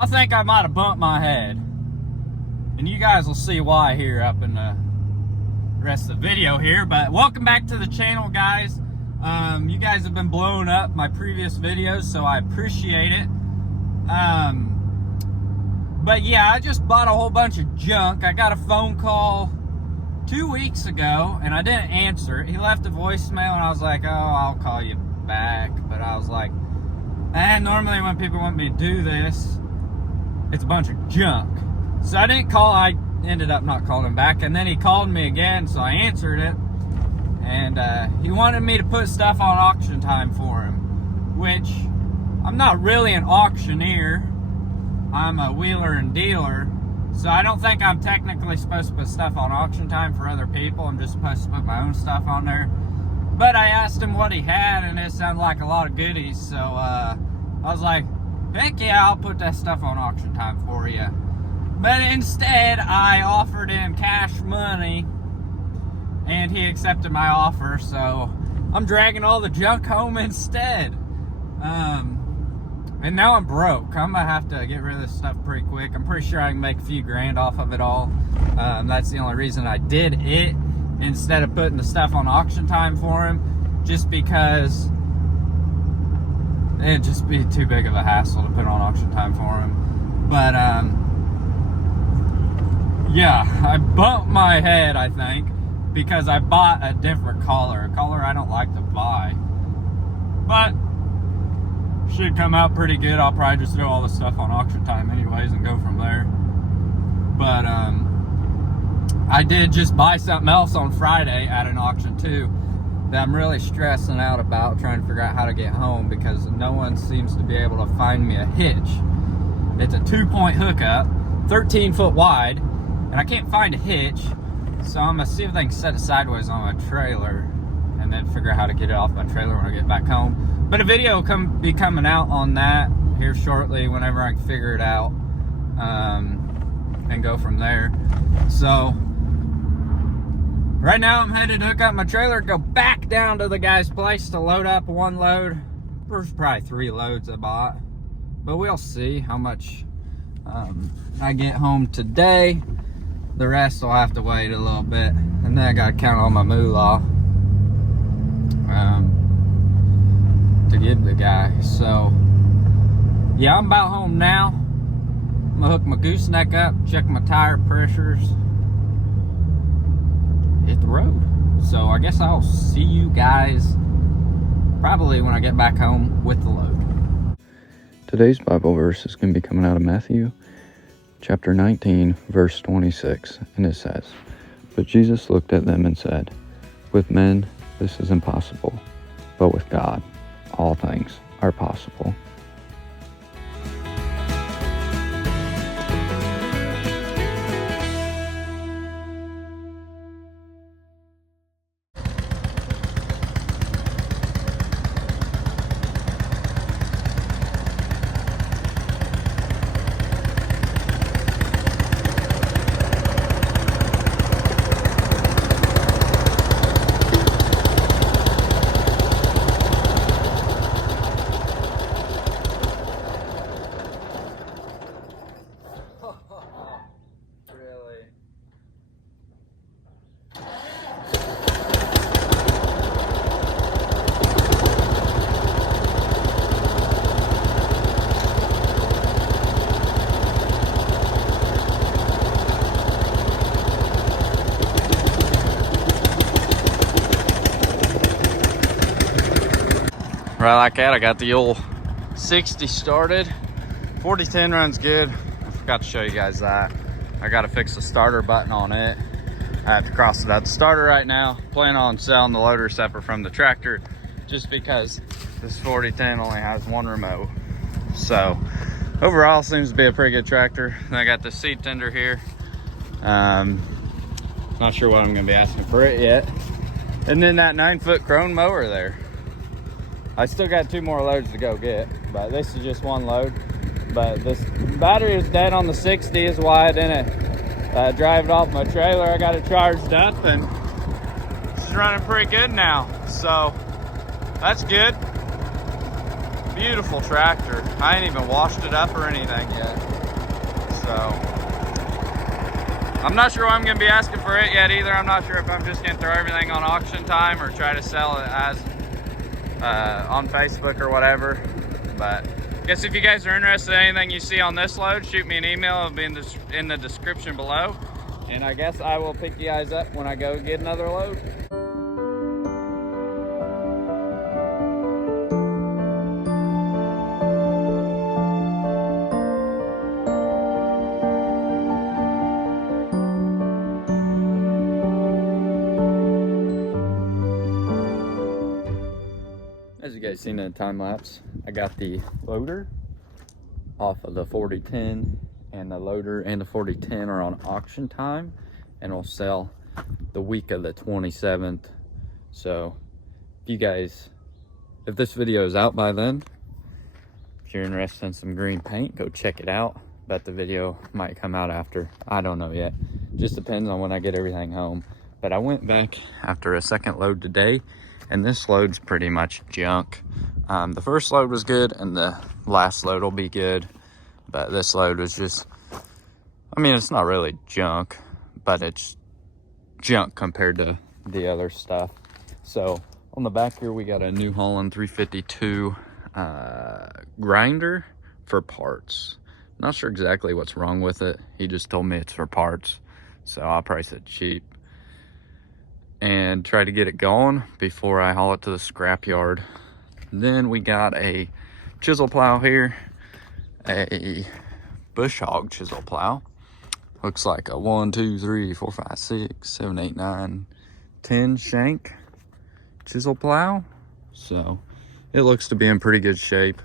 I think I might have bumped my head. And you guys will see why here up in the rest of the video here. But welcome back to the channel, guys. You guys have been blowing up my previous videos, so I appreciate it. But yeah, I just bought a whole bunch of junk. I got a phone call 2 weeks ago, and I didn't answer it. He left a voicemail, and I was like, oh, I'll call you back. But I was like, normally when people want me to do this, it's a bunch of junk. So I didn't call. I ended up not calling him back, and then he called me again, so I answered it. And he wanted me to put stuff on auction time for him, which I'm not really an auctioneer. I'm a wheeler and dealer, so I don't think I'm technically supposed to put stuff on auction time for other people. I'm just supposed to put my own stuff on there. But I asked him what he had, and it sounded like a lot of goodies, so I was like, heck yeah, I'll put that stuff on auction time for you. But instead, I offered him cash money, and he accepted my offer, so I'm dragging all the junk home instead. And now I'm broke. I'm gonna have to get rid of this stuff pretty quick. I'm pretty sure I can make a few grand off of it all. That's the only reason I did it instead of putting the stuff on auction time for him, just because it'd just be too big of a hassle to put on auction time for him. But yeah, I bumped my head, I think, because I bought a different collar, a collar I don't like to buy. But should come out pretty good. I'll probably just throw all the stuff on auction time anyways and go from there. But I did just buy something else on Friday at an auction too that I'm really stressing out about, trying to figure out how to get home because no one seems to be able to find me a hitch. It's a 2-point hookup, 13 foot wide, and I can't find a hitch, so I'm gonna see if they can set it sideways on my trailer and then figure out how to get it off my trailer when I get back home. But a video will be coming out on that here shortly whenever I can figure it out, and go from there. So right now I'm headed to hook up my trailer, go back down to the guy's place to load up one load. There's probably 3 loads I bought, but we'll see how much I get home today. The rest will have to wait a little bit, and then I gotta count on my moolah to give the guy. So yeah, I'm about home now. I'm gonna hook my gooseneck up, check my tire pressures, hit the road. So I guess I'll see you guys probably when I get back home with the load. Today's Bible verse is going to be coming out of Matthew chapter 19 verse 26, and it says, "But Jesus looked at them and said, with men this is impossible, but with God all things are possible." Really? Right like that, I got the old 60 started. 4010 runs good. I forgot to show you guys that. I got to fix the starter button on it. I have to cross it out the starter right now. Plan on selling the loader separate from the tractor just because this 4010 only has one remote. So overall seems to be a pretty good tractor. And I got the seat tender here. Not sure what I'm gonna be asking for it yet. And then that 9-foot Krone mower there. I still got 2 more loads to go get, but this is just one load. But this battery is dead on the 60 is why I didn't drive it off my trailer. I got it charged up and it's running pretty good now. So that's good. Beautiful tractor. I ain't even washed it up or anything yet. So, I'm not sure I'm gonna be asking for it yet either. I'm not sure if I'm just gonna throw everything on auction time or try to sell it as on Facebook or whatever. But I guess if you guys are interested in anything you see on this load, shoot me an email. It'll be in the description below. And I guess I will pick you guys up when I go get another load. As you guys seen in the time lapse, I got the loader off of the 4010, and the loader and the 4010 are on auction time and will sell the week of the 27th. So if this video is out by then, if you're interested in some green paint, go check it out. Bet the video might come out after. I don't know yet. Just depends on when I get everything home. But I went back after a second load today, and this load's pretty much junk. The first load was good, and the last load will be good. But this load was just, I mean, it's not really junk, but it's junk compared to the other stuff. So on the back here, we got a New Holland 352 grinder for parts. Not sure exactly what's wrong with it. He just told me it's for parts, so I'll price it cheap and try to get it going before I haul it to the scrap yard. Then we got a chisel plow here, a bush hog chisel plow. Looks like a 1, 2, 3, 4, 5, 6, 7, 8, 9, 10 shank chisel plow. So it looks to be in pretty good shape.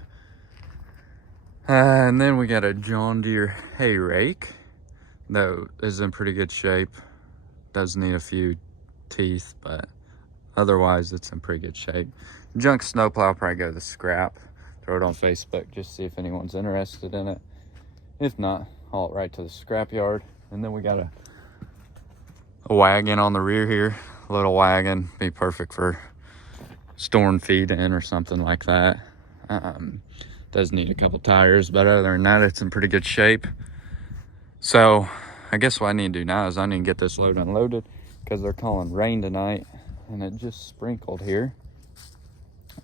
And then we got a John Deere hay rake that is in pretty good shape. Does need a few teeth, but otherwise it's in pretty good shape. Junk snowplow, probably go to the scrap. Throw it on Facebook, just see if anyone's interested in it. If not, haul it right to the scrap yard. And then we got a wagon on the rear here. A little wagon, be perfect for storing feed in or something like that. Does need a couple tires, but other than that, it's in pretty good shape. So I guess what I need to do now is I need to get this load unloaded, because they're calling rain tonight, and it just sprinkled here.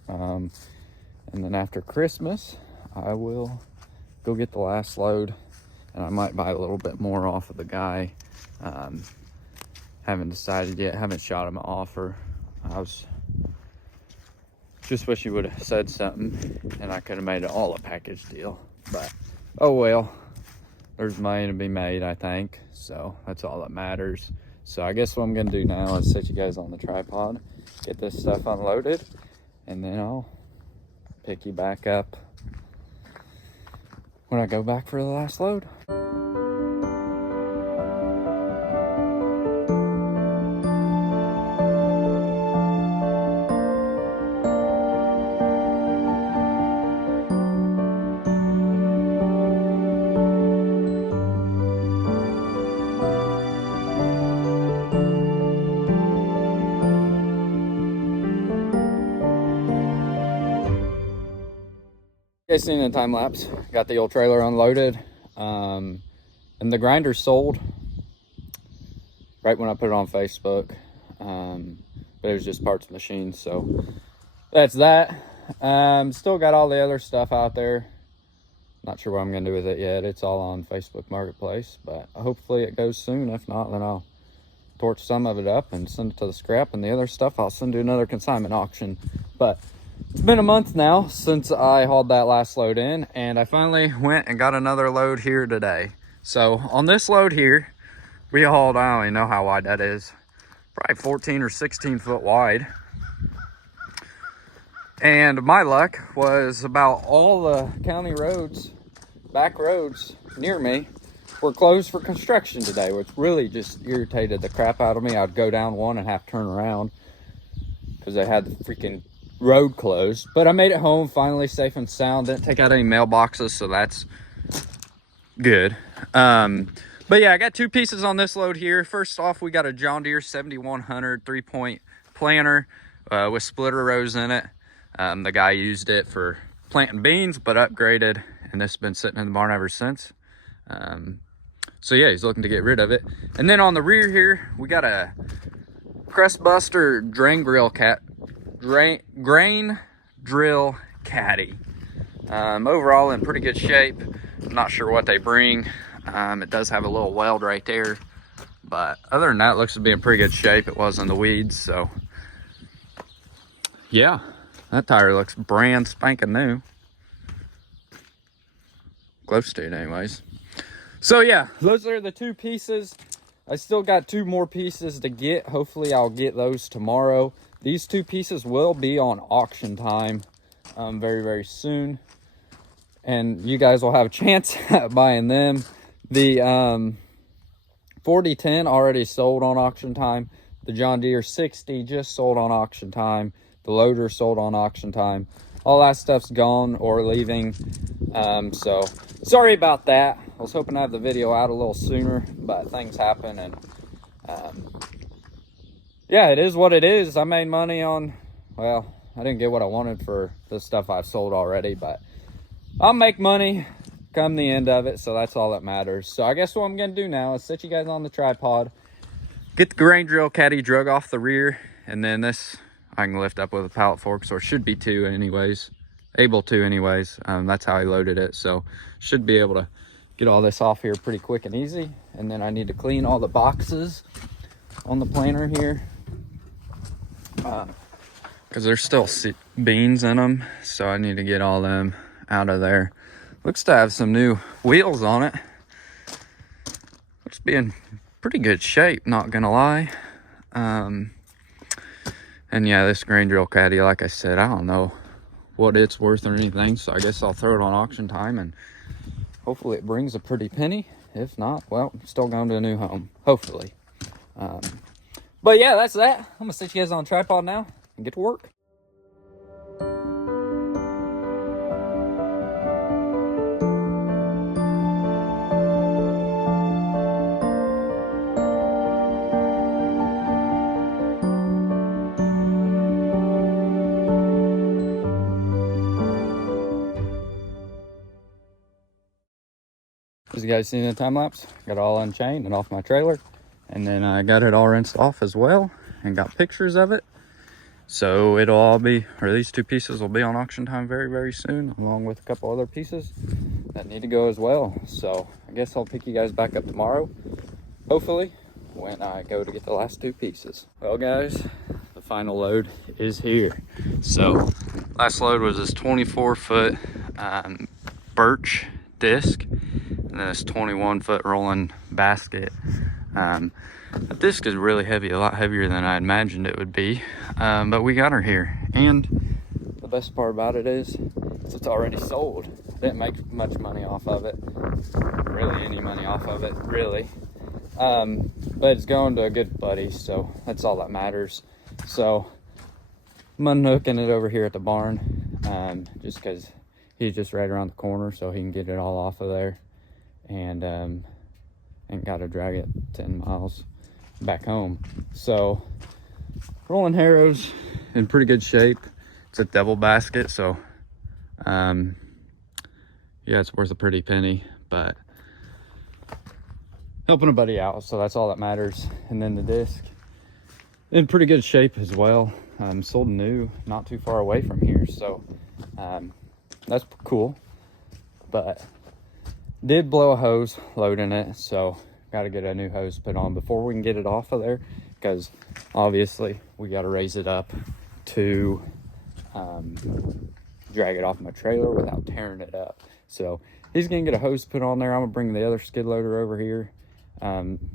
And then after Christmas, I will go get the last load, and I might buy a little bit more off of the guy. Haven't decided yet, haven't shot him an offer. I was just wish he would have said something, and I could have made it all a package deal, but oh well. There's money to be made, I think, so that's all that matters. So I guess what I'm gonna do now is set you guys on the tripod, get this stuff unloaded, and then I'll pick you back up when I go back for the last load. You guys seen the time lapse, got the old trailer unloaded, and the grinder sold right when I put it on Facebook, but it was just parts of machines, so that's that. Still got all the other stuff out there. Not sure what I'm gonna do with it yet. It's all on Facebook Marketplace, but hopefully it goes soon. If not, then I'll torch some of it up and send it to the scrap, and the other stuff I'll send to another consignment auction. But it's been a month now since I hauled that last load in, and I finally went and got another load here today. So on this load here, we hauled, I don't even know how wide that is, probably 14 or 16 foot wide. And my luck was about all the county roads, back roads near me, were closed for construction today, which really just irritated the crap out of me. I'd go down one and have to turn around because they had the freaking road closed. But I made it home finally safe and sound. Didn't take out any mailboxes, so that's good. But yeah, I got two pieces on this load here. First off, we got a John Deere 7100 3-point planter with splitter rows in it. The guy used it for planting beans, but upgraded, and this has been sitting in the barn ever since. So yeah, he's looking to get rid of it. And then on the rear here, we got a Crestbuster grain drill caddy. Overall in pretty good shape. I'm not sure what they bring. It does have a little weld right there, but other than that, it looks to be in pretty good shape. It was in the weeds, so yeah, that tire looks brand spanking new. Close to it anyways. So yeah, those are the two pieces. I still got two more pieces to get. Hopefully I'll get those tomorrow. These two pieces will be on auction time very, very soon. And you guys will have a chance at buying them. The 4010 already sold on auction time. The John Deere 60 just sold on auction time. The loader sold on auction time. All that stuff's gone or leaving. So sorry about that. I was hoping to have the video out a little sooner, but things happen, and yeah, it is what it is. I made money on, well, I didn't get what I wanted for the stuff I've sold already, but I'll make money come the end of it, so that's all that matters. So I guess what I'm gonna do now is set you guys on the tripod, get the grain drill caddy drug off the rear, and then this I can lift up with a pallet fork, so it should be two anyways, able to anyways. That's how I loaded it, so should be able to get all this off here pretty quick and easy. And then I need to clean all the boxes on the planter here, because there's still beans in them, so I need to get all them out of there. Looks to have some new wheels on it. Looks to be in pretty good shape, not gonna lie. And yeah, this grain drill caddy, like I said, I don't know what it's worth or anything, so I guess I'll throw it on auction time and hopefully it brings a pretty penny. If not, well, I'm still going to a new home, hopefully. But yeah, that's that. I'm gonna set you guys on tripod now and get to work. As you guys seen in the time lapse, got it all unchained and off my trailer, and then I got it all rinsed off as well and got pictures of it. So it'll all be, or these two pieces will be on auction time very, very soon, along with a couple other pieces that need to go as well. So I guess I'll pick you guys back up tomorrow, hopefully, when I go to get the last two pieces. Well guys, the final load is here. So last load was this 24-foot birch disc, and then this 21-foot rolling basket. The disc is really heavy, a lot heavier than I imagined it would be, but we got her here. And the best part about it is it's already sold. Didn't make much money off of it, really any money off of it, really. But it's going to a good buddy, so that's all that matters. So I'm unhooking it over here at the barn, just because he's just right around the corner, so he can get it all off of there, and ain't got to drag it 10 miles back home. So rolling harrows in pretty good shape. It's a double basket, so yeah, it's worth a pretty penny, but helping a buddy out, so that's all that matters. And then the disc in pretty good shape as well. Sold new not too far away from here, so that's cool. But did blow a hose loading it, so got to get a new hose put on before we can get it off of there, because obviously we got to raise it up to drag it off my trailer without tearing it up. So he's gonna get a hose put on there. I'm gonna bring the other skid loader over here,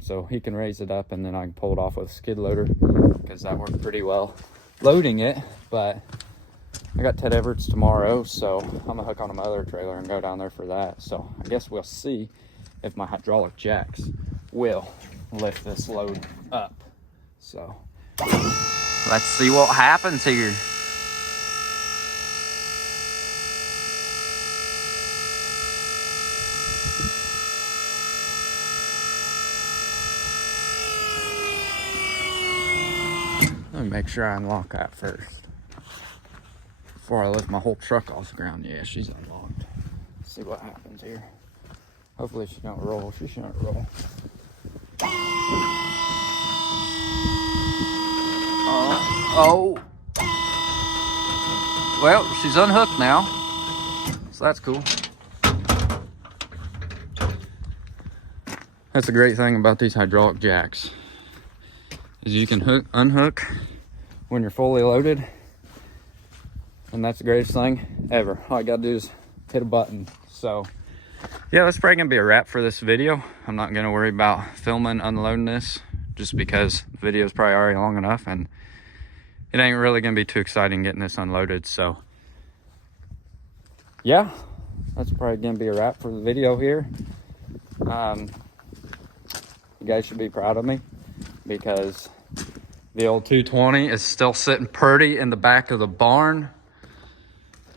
so he can raise it up, and then I can pull it off with a skid loader, because that worked pretty well loading it. But I got Ted Everett's tomorrow, so I'm gonna hook onto my other trailer and go down there for that. So I guess we'll see if my hydraulic jacks will lift this load up. So let's see what happens here. Let me make sure I unlock that first. before I lift my whole truck off the ground. Yeah, she's unlocked. Let's see what happens here. Hopefully she don't roll. She shouldn't roll. Oh. Well, she's unhooked now. So that's cool. That's the great thing about these hydraulic jacks. Is you can unhook when you're fully loaded. And that's the greatest thing ever. All I gotta do is hit a button. So yeah, that's probably gonna be a wrap for this video. I'm not gonna worry about filming unloading this just because the video is probably already long enough and it ain't really gonna be too exciting getting this unloaded. So yeah, that's probably gonna be a wrap for the video here. You guys should be proud of me because the old 220 is still sitting pretty in the back of the barn.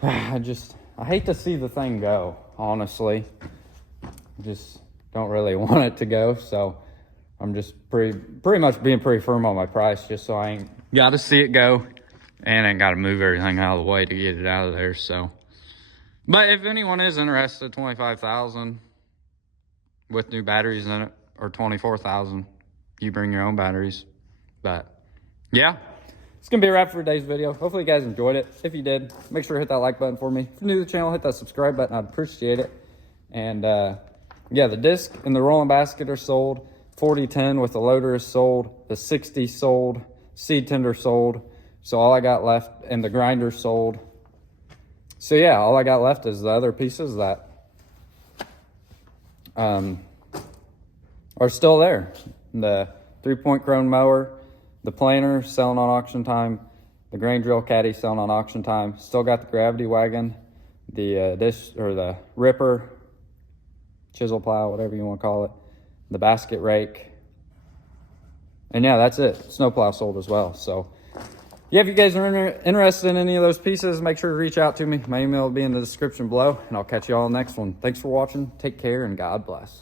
I hate to see the thing go, honestly. Just don't really want it to go, so I'm just pretty much being pretty firm on my price just so I ain't got to see it go and ain't got to move everything out of the way to get it out of there. So, but if anyone is interested, 25,000 with new batteries in it, or 24,000, you bring your own batteries. But yeah, it's gonna be a wrap for today's video. Hopefully you guys enjoyed it. If you did, make sure to hit that like button for me. If you're new to the channel, hit that subscribe button. I'd appreciate it. And yeah, the disc and the rolling basket are sold. 4010 with the loader is sold. The 60 sold. Seed tender sold. So all I got left, and the grinder sold. So yeah, all I got left is the other pieces that are still there. The 3-point crone mower, the planer selling on auction time, the grain drill caddy selling on auction time. Still got the gravity wagon, the the ripper, chisel plow, whatever you want to call it, the basket rake, and yeah, that's it. Snowplow sold as well. So yeah, if you guys are interested in any of those pieces, make sure to reach out to me. My email will be in the description below, and I'll catch you all next one. Thanks for watching. Take care, and God bless.